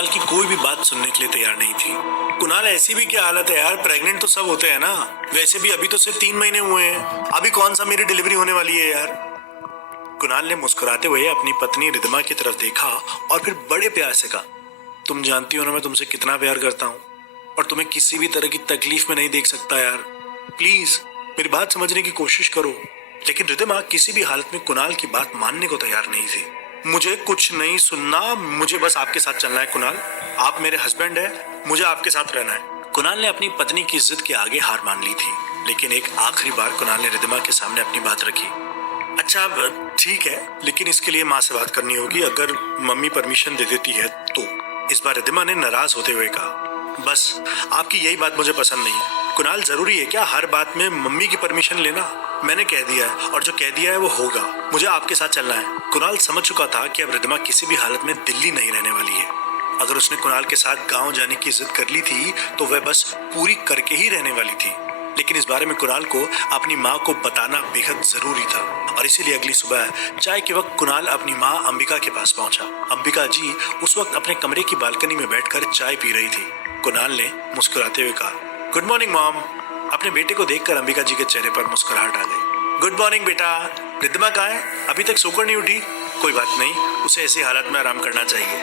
कुणाल की कोई भी बात सुनने के लिए तैयार नहीं थी। कुणाल ऐसी भी क्या हालत है यार, प्रेग्नेंट तो सब होते हैं ना। वैसे भी अभी तो सिर्फ 3 महीने हुए हैं, अभी कौन सा मेरी डिलीवरी होने वाली है यार। कुणाल ने मुस्कुराते हुए अपनी पत्नी रिद्धिमा की तरफ देखा और फिर बड़े प्यार से कहा, तुम जानती हो ना मैं तुमसे कितना प्यार करता हूँ और तुम्हें किसी भी तरह की तकलीफ में नहीं देख सकता यार। प्लीज मेरी बात समझने की कोशिश करो। लेकिन रिद्धिमा किसी भी हालत में कुणाल की बात मानने को तैयार नहीं थी। मुझे कुछ नहीं सुनना, मुझे बस आपके साथ चलना है कुणाल। आप मेरे हस्बैंड हैं, मुझे आपके साथ रहना है। कुणाल ने अपनी पत्नी की जिद के आगे हार मान ली थी, लेकिन एक आखिरी बार कुणाल ने रिद्धिमा के सामने अपनी बात रखी। अच्छा अब ठीक है, लेकिन इसके लिए माँ से बात करनी होगी, अगर मम्मी परमिशन दे देती है तो। इस बार रिद्धिमा ने नाराज होते हुए कहा, बस आपकी यही बात मुझे पसंद नहीं। कुणाल जरूरी है क्या हर बात में मम्मी की परमिशन लेना? मैंने कह दिया है और जो कह दिया है वो होगा, मुझे आपके साथ चलना है। कुणाल समझ चुका था कि अब रिद्धिमा किसी भी हालत में दिल्ली नहीं रहने वाली है। अगर उसने कुणाल के साथ गांव जाने की जिद कर ली थी तो वह बस पूरी करके ही रहने वाली थी। लेकिन इस बारे में कुणाल को अपनी माँ को बताना बेहद जरूरी था और इसीलिए अगली सुबह चाय के वक्त कुणाल अपनी माँ अंबिका के पास पहुंचा। अंबिका जी उस वक्त अपने कमरे की बालकनी में बैठकर चाय पी रही थी। कुणाल ने मुस्कुराते हुए कहा, गुड मॉर्निंग मॉम। अपने बेटे को देखकर अंबिका जी के चेहरे पर मुस्कुराहट आ गई। गुड मॉर्निंग बेटा, रिद्धिमा कहाँ है? अभी तक सोकर नहीं उठी? कोई बात नहीं, उसे ऐसी हालत में आराम करना चाहिए।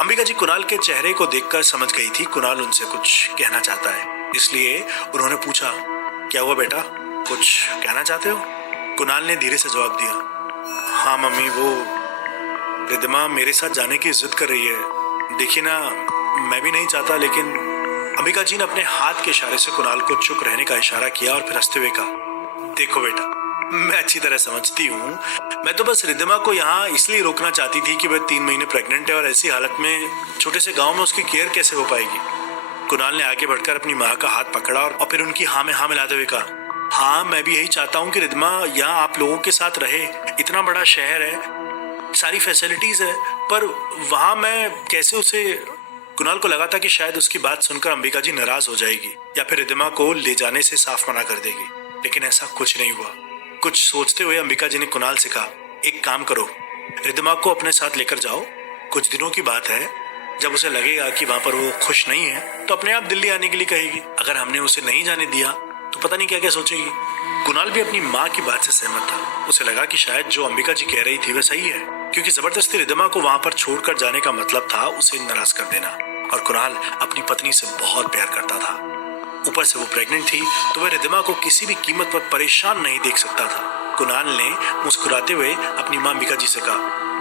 अंबिका जी कुणाल के चेहरे को देखकर समझ गई थी कुणाल उनसे कुछ कहना चाहता है, इसलिए उन्होंने पूछा, क्या हुआ बेटा, कुछ कहना चाहते हो? कुणाल ने धीरे से जवाब दिया, हाँ मम्मी, वो रिद्धिमा मेरे साथ जाने की जिद कर रही है। देखिए ना, मैं भी नहीं चाहता, लेकिन अंबिका जी ने अपने हाथ के इशारे से कुणाल को चुप रहने का इशारा किया और फिर हंसते हुए कहा, देखो बेटा, मैं अच्छी तरह समझती हूँ, मैं तो बस रिद्धिमा को यहाँ इसलिए रोकना चाहती थी कि वह 3 महीने प्रेग्नेंट है और ऐसी हालत में छोटे से गांव में उसकी केयर कैसे हो पाएगी। कुणाल ने आगे बढ़कर अपनी माँ का हाथ पकड़ा और फिर उनकी हाँ में हाँ मिलाते हुए कहा, हाँ मैं भी यही चाहता हूँ कि रिद्धिमा यहाँ आप लोगों के साथ रहे। इतना बड़ा शहर है, सारी फैसिलिटीज है, पर वहां मैं कैसे उसे। कुणाल को लगा था कि शायद उसकी बात सुनकर अंबिका जी नाराज हो जाएगी या फिर रिद्धिमा को ले जाने से साफ मना कर देगी, लेकिन ऐसा कुछ नहीं हुआ। कुछ सोचते हुए अंबिका जी ने कुणाल से कहा, एक काम करो, रिद्धिमा को अपने साथ लेकर जाओ। कुछ दिनों की बात है, जब उसे लगेगा कि वहां पर वो खुश नहीं है तो अपने आप दिल्ली आने के लिए कहेगी। अगर हमने उसे नहीं जाने दिया तो पता नहीं क्या क्या सोचेगी। कुणाल भी अपनी माँ की बात से सहमत था। उसे लगा कि शायद जो अंबिका जी कह रही थी वह सही है, क्योंकि जबरदस्ती रिद्धिमा को वहां पर छोड़कर जाने का मतलब था उसे नाराज कर देना। और कुणाल अपनी पत्नी से बहुत प्यार करता था, ऊपर से वो प्रेग्नेंट थी तो वह रिद्धिमा को किसी भी कीमत पर परेशान नहीं देख सकता था। कुणाल ने मुस्कुराते हुए अपनी माँ अंबिका जी से कहा,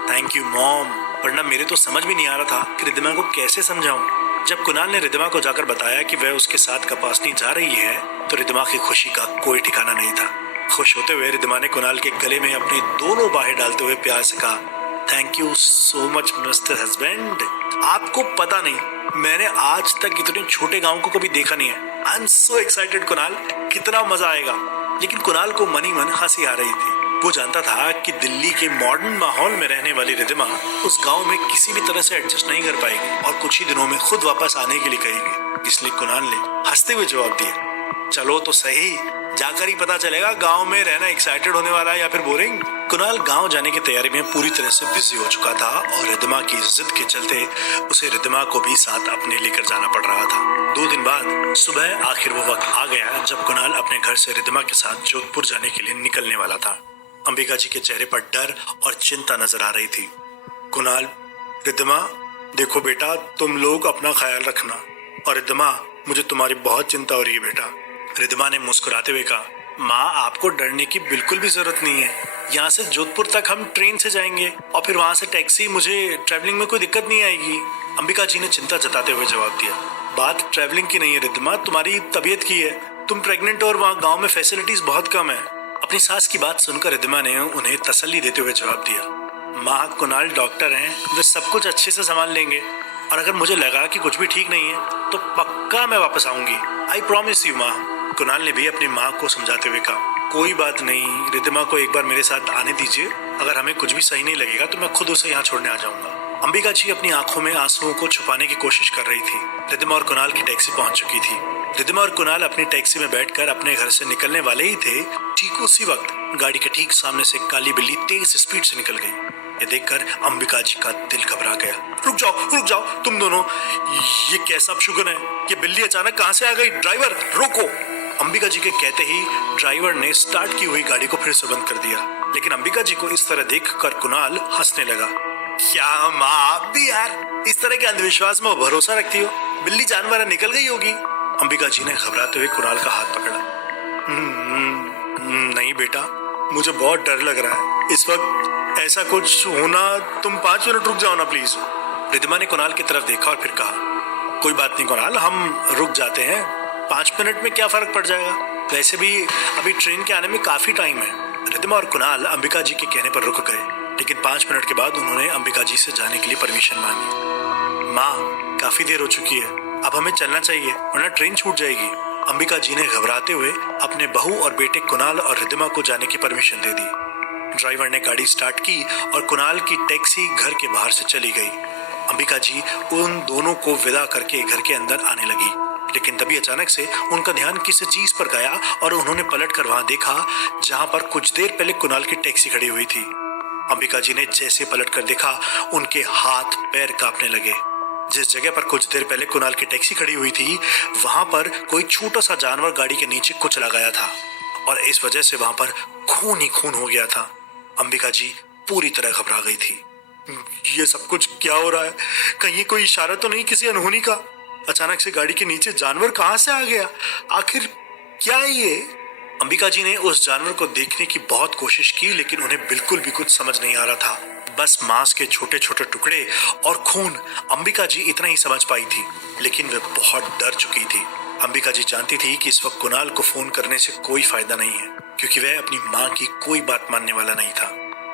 थैंक यू मॉम, वरना मेरे तो समझ भी नहीं आ रहा था कि रिद्धिमा को कैसे समझाऊं। जब कुणाल ने रिद्धिमा को जाकर बताया कि वह उसके साथ कपासनी जा रही है तो रिद्धिमा की खुशी का कोई ठिकाना नहीं था। खुश होते हुए रिद्धिमा ने कुणाल के गले में अपनी दोनों बाहें डालते हुए प्यार से कहा, thank you so much mister husband. आपको पता नहीं, मैंने आज तक इतने छोटे गांव को कभी देखा नहीं है। I am so excited Kunal, कितना मजा आएगा। लेकिन कुणाल को मनी मन हंसी आ रही थी। वो जानता था कि दिल्ली के मॉडर्न माहौल में रहने वाली रिद्धिमा उस गांव में किसी भी तरह से एडजस्ट नहीं कर पाएगी और कुछ ही दिनों में खुद वापस आने के लिए कहेगी। इसलिए कुणाल ने हंसते हुए जवाब दिया, चलो तो सही, जाकर ही पता चलेगा गांव में रहना एक्साइटेड होने वाला है या फिर बोरिंग। कुणाल गांव जाने की तैयारी में पूरी तरह से बिजी हो चुका था और रिद्धिमा की जिद के चलते उसे रिद्धिमा को भी साथ अपने लेकर जाना पड़ रहा था। 2 दिन बाद सुबह आखिर वो वक्त आ गया जब कुणाल अपने घर से रिद्धिमा के साथ जोधपुर जाने के लिए निकलने वाला था। अंबिका जी के चेहरे पर डर और चिंता नजर आ रही थी। कुणाल, रिद्धिमा, देखो बेटा, तुम लोग अपना ख्याल रखना, और रिद्धिमा, मुझे तुम्हारी बहुत चिंता हो रही है बेटा। रिद्धिमा ने मुस्कुराते हुए कहा, माँ आपको डरने की बिल्कुल भी जरूरत नहीं है। यहाँ से जोधपुर तक हम ट्रेन से जाएंगे और फिर वहाँ से टैक्सी, मुझे ट्रैवलिंग में कोई दिक्कत नहीं आएगी। अंबिका जी ने चिंता जताते हुए जवाब दिया, बात ट्रैवलिंग की नहीं है रिद्धिमा, तुम्हारी तबीयत की है। तुम प्रेग्नेंट हो और वहाँ गाँव में फैसिलिटीज बहुत कम है। अपनी सास की बात सुनकर रिद्धिमा ने उन्हें तसल्ली देते हुए जवाब दिया, माँ कुणाल डॉक्टर हैं, वे सब कुछ अच्छे से संभाल लेंगे और अगर मुझे लगा कि कुछ भी ठीक नहीं है तो पक्का मैं वापस आऊंगी। आई प्रॉमिस यू माँ। कुणाल ने भी अपनी माँ को समझाते हुए कहा, कोई बात नहीं, रिद्धिमा को एक बार मेरे साथ आने दीजिए, अगर हमें कुछ भी सही नहीं लगेगा तो मैं खुद उसे यहाँ छोड़ने आ जाऊंगा। अंबिका जी अपनी आंखों में आंसुओं को छुपाने की कोशिश कर रही थी। रिद्धिमा और कुणाल की टैक्सी पहुंच चुकी थी। रिद्धिमा और कुणाल अपनी टैक्सी में बैठकर अपने घर से निकलने वाले ही थे। ठीक उसी वक्त गाड़ी के ठीक सामने से काली बिल्ली तेज स्पीड से निकल गई। ये देखकर अंबिका जी का दिल घबरा गया। रुक जाओ तुम दोनों, ये कैसा अपशुगन है? ये बिल्ली अचानक कहां से आ गई? ड्राइवर रोको। अंबिका जी के कहते ही ड्राइवर ने स्टार्ट की हुई गाड़ी को फिर से बंद कर दिया। लेकिन अंबिका जी को इस तरह देखकर कुणाल हंसने लगा। क्या माँ, आप भी यार इस तरह के अंधविश्वास में भरोसा रखती हो? बिल्ली जानवर निकल गई होगी। अंबिका जी ने घबराते हुए कुणाल का हाथ पकड़ा। नहीं बेटा, मुझे बहुत डर लग रहा है इस वक्त। ऐसा कुछ होना, तुम 5 मिनट रुक जाओ ना प्लीज। रिद्धिमा ने कुणाल की तरफ देखा और फिर कहा, कोई बात नहीं कुणाल, हम रुक जाते हैं। 5 मिनट में क्या फर्क पड़ जाएगा? वैसे भी अभी ट्रेन के आने में काफी टाइम है। रिद्धिमा और कुणाल अंबिका जी के कहने पर रुक गए, लेकिन 5 मिनट के बाद उन्होंने अंबिका जी से जाने के लिए परमिशन मांगी। माँ, काफी देर हो चुकी है, अब हमें चलना चाहिए वरना ट्रेन छूट जाएगी। अंबिका जी ने घबराते हुए अपने बहू और बेटे कुणाल और रिद्धिमा को जाने की परमिशन दे दी। ड्राइवर ने गाड़ी स्टार्ट की और कुणाल की टैक्सी घर के बाहर से चली गई। अंबिका जी उन दोनों को विदा करके घर के अंदर आने लगी, लेकिन तभी अचानक से उनका ध्यान किसी चीज पर गया और उन्होंने पलटकर वहां देखा जहां पर कुछ देर पहले कुणाल की टैक्सी खड़ी हुई थी। अंबिका जी ने जैसे पलटकर देखा, उनके हाथ पैर कांपने लगे। जिस जगह पर कुछ देर पहले कुणाल की टैक्सी खड़ी हुई थी, वहां पर कोई छोटा सा जानवर गाड़ी के नीचे कुचला गया था और इस वजह से वहां पर खून ही खून हो गया था। अंबिका जी पूरी तरह घबरा गई थी। ये सब कुछ क्या हो रहा है? कहीं कोई इशारा तो नहीं किसी अनहोनी का? अचानक से गाड़ी के नीचे जानवर कहां से आ गया? आखिर क्या है ये? अंबिका जी ने उस जानवर को देखने की बहुत कोशिश की, लेकिन उन्हें बिल्कुल भी कुछ समझ नहीं आ रहा था। बस मांस के छोटे छोटे टुकड़े और खून। अंबिका जी इतना ही समझ पाई थी, लेकिन वे बहुत डर चुकी थी। अंबिका जी जानती थी कि इस वक्त कुणाल को फोन करने से कोई फायदा नहीं है, क्योंकि वह अपनी माँ की कोई बात मानने वाला नहीं था।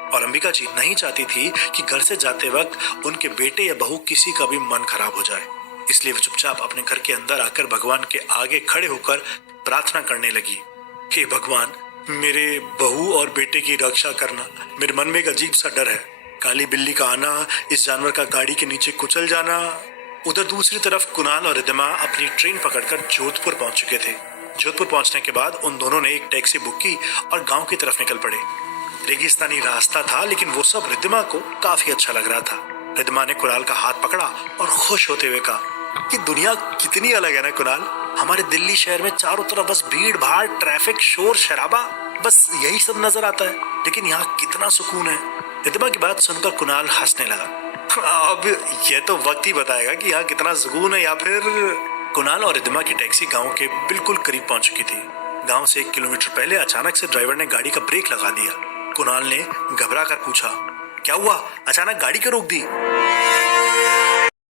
और अंबिका जी नहीं चाहती थी कि घर से जाते वक्त उनके बेटे या बहू किसी का भी मन खराब हो जाए। इसलिए वो चुपचाप अपने घर के अंदर आकर भगवान के आगे खड़े होकर प्रार्थना करने लगी, हे भगवान, मेरे बहू और बेटे की रक्षा करना। मेरे मन में एक अजीब सा डर है, काली बिल्ली का आना, इस जानवर का गाड़ी के नीचे कुचल जाना। उधर दूसरी तरफ कुणाल और रिद्धिमा अपनी ट्रेन पकड़कर जोधपुर पहुंच चुके थे। जोधपुर पहुंचने के बाद उन दोनों ने एक टैक्सी बुक की और गांव की तरफ निकल पड़े। रेगिस्तानी रास्ता था, लेकिन वो सब रिद्धिमा को काफी अच्छा लग रहा था। रिद्धिमा ने कुणाल का हाथ पकड़ा और खुश होते हुए कहा कि दुनिया कितनी अलग है ना कुणाल। हमारे दिल्ली शहर में चारों तरफ बस भीड़ भाड़, ट्रैफिक, शोर शराबा, बस यही सब नजर आता है, लेकिन यहाँ कितना सुकून है। रिद्धिमा की बात सुनकर कुणाल हंसने लगा। अब ये तो वक्त ही बताएगा कि यहाँ कितना सुकून है या फिर। कुणाल और रिद्धिमा की टैक्सी गांव के बिल्कुल करीब पहुंच चुकी थी। गांव से 1 किलोमीटर पहले अचानक से ड्राइवर ने गाड़ी का ब्रेक लगा दिया। कुणाल ने घबरा कर पूछा, क्या हुआ? अचानक गाड़ी क्यों रोक दी?